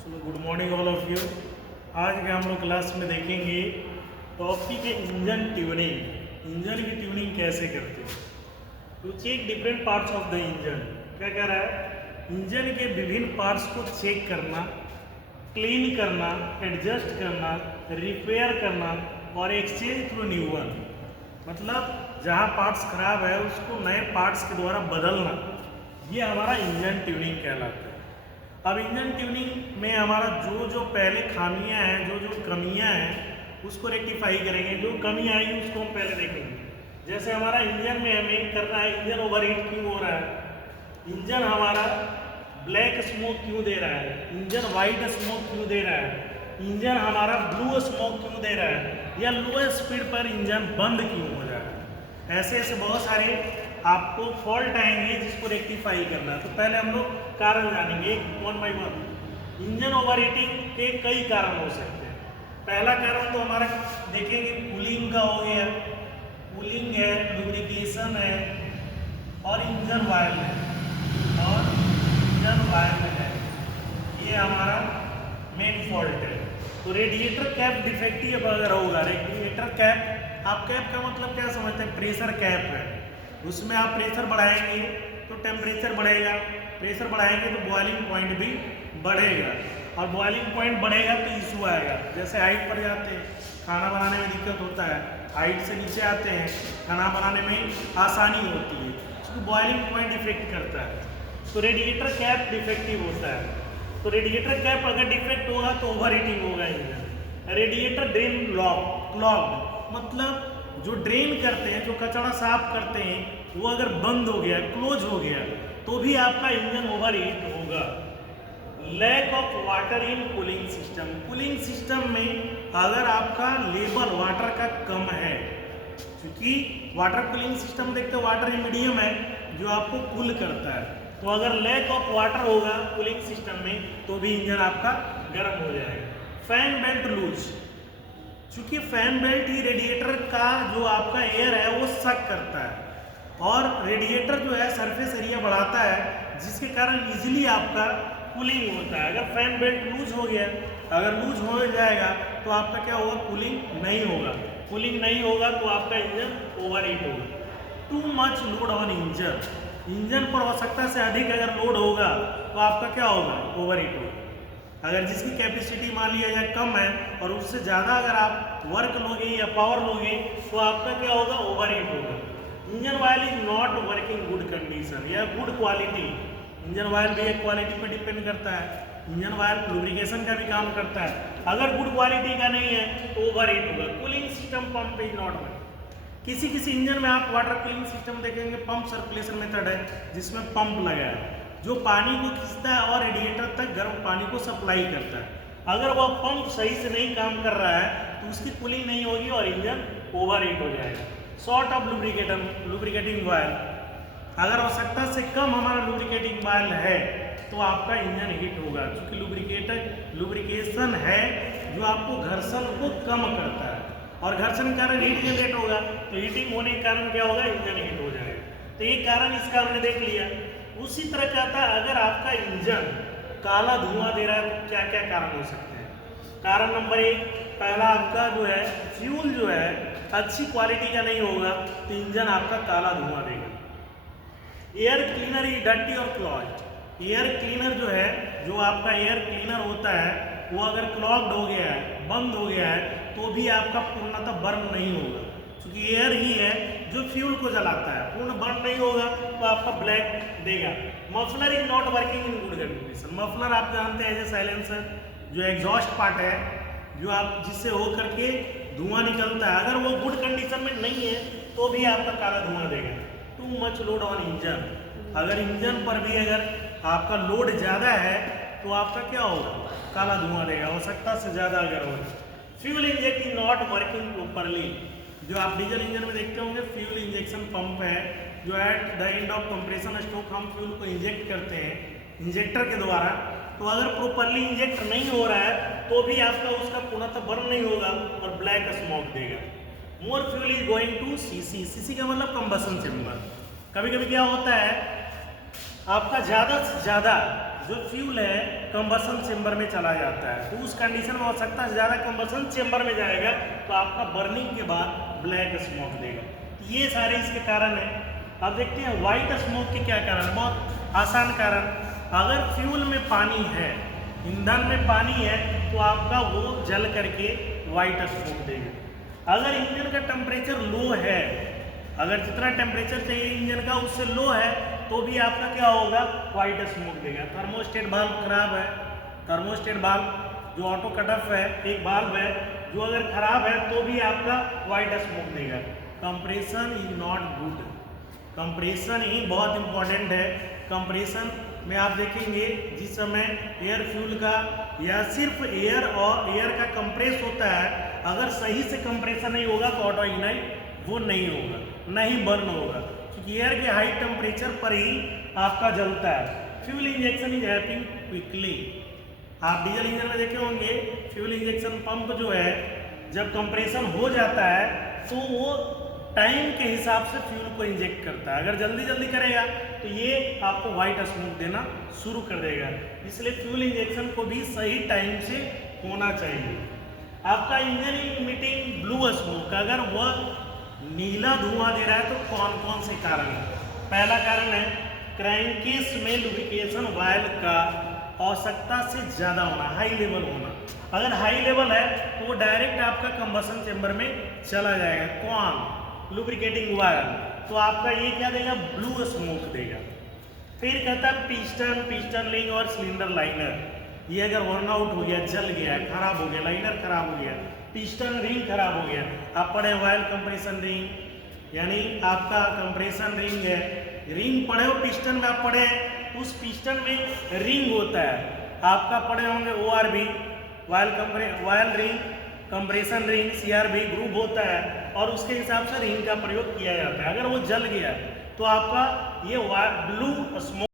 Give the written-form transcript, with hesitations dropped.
So good morning all of you. आज के हम लोग क्लास में देखेंगे टॉपिक है इंजन ट्यूनिंग। इंजन की ट्यूनिंग कैसे करते हैं। To check different parts of the engine. क्या कह रहा है, इंजन के विभिन्न पार्ट्स को चेक करना, क्लीन करना, एडजस्ट करना, रिपेयर करना और एक्सचेंज थ्रू न्यू वन। मतलब जहाँ पार्ट्स खराब है उसको नए पार्ट्स के द्वारा बदलना, ये हमारा इंजन ट्यूनिंग कहलाता है। अब इंजन ट्यूनिंग में हमारा जो जो पहले खामियां हैं, जो जो कमियां हैं उसको रेक्टिफाई करेंगे। जो कमी आएगी उसको हम पहले देखेंगे। जैसे हमारा इंजन में हमें करना है, इंजन ओवरहीट क्यों हो रहा है, इंजन हमारा ब्लैक स्मोक क्यों दे रहा है, इंजन वाइट स्मोक क्यों दे रहा है, इंजन हमारा ब्लू स्मोक क्यों दे रहा है, या लो स्पीड पर इंजन बंद क्यों हो रहा है। ऐसे ऐसे बहुत सारे आपको फॉल्ट आएंगे जिसको रेक्टिफाई करना है। तो पहले हम लोग कारण जानेंगे one by one. Engine overheating के कई कारण हो सकते हैं। पहला कारण तो हमारा देखेंगे कूलिंग का हो गया, कूलिंग है, लुब्रिकेशन है और इंजन ऑयल है, और इंजन ऑयल है, ये हमारा मेन फॉल्ट है। तो रेडिएटर कैप डिफेक्टिव अगर होगा, रेडिएटर कैप, आप कैप का मतलब क्या समझते हैं, प्रेशर कैप है, उसमें आप प्रेशर बढ़ाएंगे तो टेम्परेचर बढ़ेगा, प्रेशर बढ़ाएंगे तो बॉइलिंग पॉइंट भी बढ़ेगा, और बॉइलिंग पॉइंट बढ़ेगा तो इशू आएगा। जैसे हाइट पर जाते हैं, खाना बनाने में दिक्कत होता है, हाइट से नीचे आते हैं, खाना बनाने में आसानी होती है, उसको बॉइलिंग पॉइंट इफेक्ट करता है। तो रेडिएटर कैप डिफेक्टिव होता है। तो रेडिएटर कैप अगर डिफेक्ट होगा तो ओवर हीटिंग होगा इंजन। रेडिएटर ड्रेन क्लॉग्ड, मतलब जो ड्रेन करते हैं, जो कचरा साफ करते हैं, वो अगर बंद हो गया, क्लोज हो गया, तो भी आपका इंजन ओवर हीट होगा। Lack of water in cooling system, cooling system में अगर आपका लेवल वाटर का कम है, क्योंकि वाटर कूलिंग सिस्टम देखते हो वाटर मीडियम है जो आपको कूल करता है, तो अगर लैक ऑफ वाटर होगा कूलिंग सिस्टम में तो भी इंजन आपका गर्म हो जाएगा। फैन बेल्ट लूज, चूंकि फैन बेल्ट ही रेडिएटर का जो आपका एयर है वो सक करता है, और रेडिएटर जो है सरफेस एरिया बढ़ाता है, जिसके कारण इजीली आपका कूलिंग होता है। अगर फैन बेल्ट लूज हो गया, अगर लूज हो जाएगा तो आपका क्या होगा, कूलिंग नहीं होगा। कूलिंग नहीं होगा तो आपका इंजन ओवरहीट होगा। Too much load on engine, engine पर आवश्यकता से अधिक अगर लोड होगा तो आपका क्या होगा, ओवरहीट होगा। अगर जिसकी कैपेसिटी मान लिया जाए कम है और उससे ज़्यादा अगर आप वर्क लोगे या पावर लोगे तो आपका क्या होगा, ओवरहीट होगा। Engine oil is not working good condition या गुड क्वालिटी, इंजन ऑयल भी एक क्वालिटी पर डिपेंड करता है। इंजन ऑयल लुब्रिकेशन का भी काम करता है, अगर गुड क्वालिटी का नहीं है तो ओवरहीट होगा। Cooling system pump is not working, किसी किसी इंजन में आप वाटर कूलिंग सिस्टम देखेंगे, पंप सर्कुलेशन मेथड है जिसमें पंप लगा है जो पानी को खींचता है और रेडिएटर तक गर्म पानी को सप्लाई करता है। अगर वह पंप सही से नहीं काम कर रहा है तो उसकी कूलिंग नहीं होगी और इंजन ओवरहीट हो जाएगा। शॉर्ट ऑफ लुब्रिकेटिंग ऑयल, अगर आवश्यकता से कम हमारा लुब्रिकेटिंग ऑयल है तो आपका इंजन हीट होगा, क्योंकि लुब्रिकेशन है जो आपको घर्षण को कम करता है, और घर्षण के कारण हीट जनरेट होगा, तो हीटिंग होने के कारण क्या होगा, इंजन हीट हो जाएगा। तो ये कारण इसका हमने देख लिया। उसी तरह क्या था, अगर आपका इंजन काला धुआं दे रहा है तो क्या क्या कारण हो सकते हैं। कारण नंबर एक, पहला आपका जो है फ्यूल जो है अच्छी क्वालिटी का नहीं होगा तो इंजन आपका काला धुआं देगा। एयर क्लीनर इज डर्टी और क्लॉग्ड, एयर क्लीनर जो है, जो आपका एयर क्लीनर होता है वो अगर क्लॉग्ड हो गया है, बंद हो गया है, तो भी आपका पूर्णतः बर्न नहीं होगा, क्योंकि एयर ही है जो फ्यूल को जलाता है। पूर्ण बर्न नहीं होगा तो आपका ब्लैक देगा। Muffler is not working in good condition, muffler आप जानते हैं एज साइलेंसर, जो एग्जॉस्ट पार्ट है जो आप जिससे हो करके धुआं निकलता है, अगर वो गुड कंडीशन में नहीं है तो भी आपका काला धुआं देगा। Too much load on engine, अगर इंजन पर भी अगर आपका लोड ज़्यादा है तो आपका क्या होगा, काला धुआं देगा, आवश्यकता से ज़्यादा अगर हो। Fuel inject is not working properly, जो आप डीजल इंजन में देखते होंगे फ्यूल इंजेक्शन पंप है जो at the end of compression stroke हम फ्यूल को इंजेक्ट करते हैं इंजेक्टर के द्वारा, तो अगर प्रॉपरली इंजेक्ट नहीं हो रहा है तो भी आपका उसका पूर्णतः बर्न नहीं होगा और ब्लैक स्मोक देगा। More fuel is going to CC, CC का मतलब कंबशन चेम्बर। कभी कभी क्या होता है, आपका ज़्यादा से ज़्यादा जो फ्यूल है कंबसन चेंबर में चला जाता है, तो उस कंडीशन में आवश्यकता से ज़्यादा कंबसन चेंबर में जाएगा तो आपका बर्निंग के बाद ब्लैक स्मोक देगा। ये सारे इसके कारण है। अब देखते हैं वाइट स्मोक के क्या कारण है। बहुत आसान कारण, अगर फ्यूल में पानी है, ईंधन में पानी है, तो आपका वो जल करके वाइट स्मोक देगा। अगर इंजन का टेम्परेचर लो है, अगर जितना टेम्परेचर चाहिए इंजन का उससे लो है, तो भी आपका क्या होगा, वाइट स्मोक देगा। थर्मोस्टेट वाल्व खराब है, थर्मोस्टेट वाल्व जो ऑटो कट ऑफ है, एक वाल्व है जो अगर खराब है तो भी आपका वाइट स्मोक देगा। Compression is not good, compression ही बहुत इंपॉर्टेंट है। कंप्रेशन में आप देखेंगे जिस समय एयर फ्यूल का या सिर्फ एयर और एयर का कंप्रेस होता है, अगर सही से कंप्रेशन नहीं होगा तो ऑटो इग्नाइट वो नहीं होगा, नहीं बर्न होगा, क्योंकि एयर के हाई टेम्परेचर पर ही आपका जलता है। Fuel injection is happening quickly. आप डीजल इंजन में देखे होंगे, फ्यूल इंजेक्शन पंप जो है जब कंप्रेशन हो जाता है तो वो टाइम के हिसाब से फ्यूल को इंजेक्ट करता है। अगर जल्दी जल्दी करेगा तो ये आपको वाइट स्मोक देना शुरू कर देगा। इसलिए फ्यूल इंजेक्शन को भी सही टाइम से होना चाहिए। आपका इंजन इमिटिंग ब्लू स्मोक, अगर वह नीला धुआं दे रहा है तो कौन कौन से कारण है। पहला कारण है क्रैंकेस में लुब्रिकेशन वायल का आवश्यकता से ज़्यादा होना, हाई लेवल होना। अगर हाई लेवल है तो वो डायरेक्ट आपका कंबसन चेंबर में चला जाएगा, कौन, लुब्रिकेटिंग वायल, तो आपका ये क्या देगा, ब्लू स्मोक देगा। फिर कहता है पिस्टन, पिस्टन रिंग और सिलेंडर लाइनर, ये अगर वर्न आउट हो गया, जल गया, खराब हो गया, लाइनर खराब हो गया, पिस्टन रिंग खराब हो गया। आप पढ़े वायल कंप्रेशन रिंग, यानी आपका कंप्रेशन रिंग है, रिंग पढ़े हो, पिस्टन में आप पढ़े, उस पिस्टन में रिंग होता है, आपका पढ़े होंगे ORB, oil ring, compression ring, CRB group होता है, और उसके हिसाब से रिंग का प्रयोग किया जाता है। अगर वो जल गया तो आपका ये ब्लू स्मोक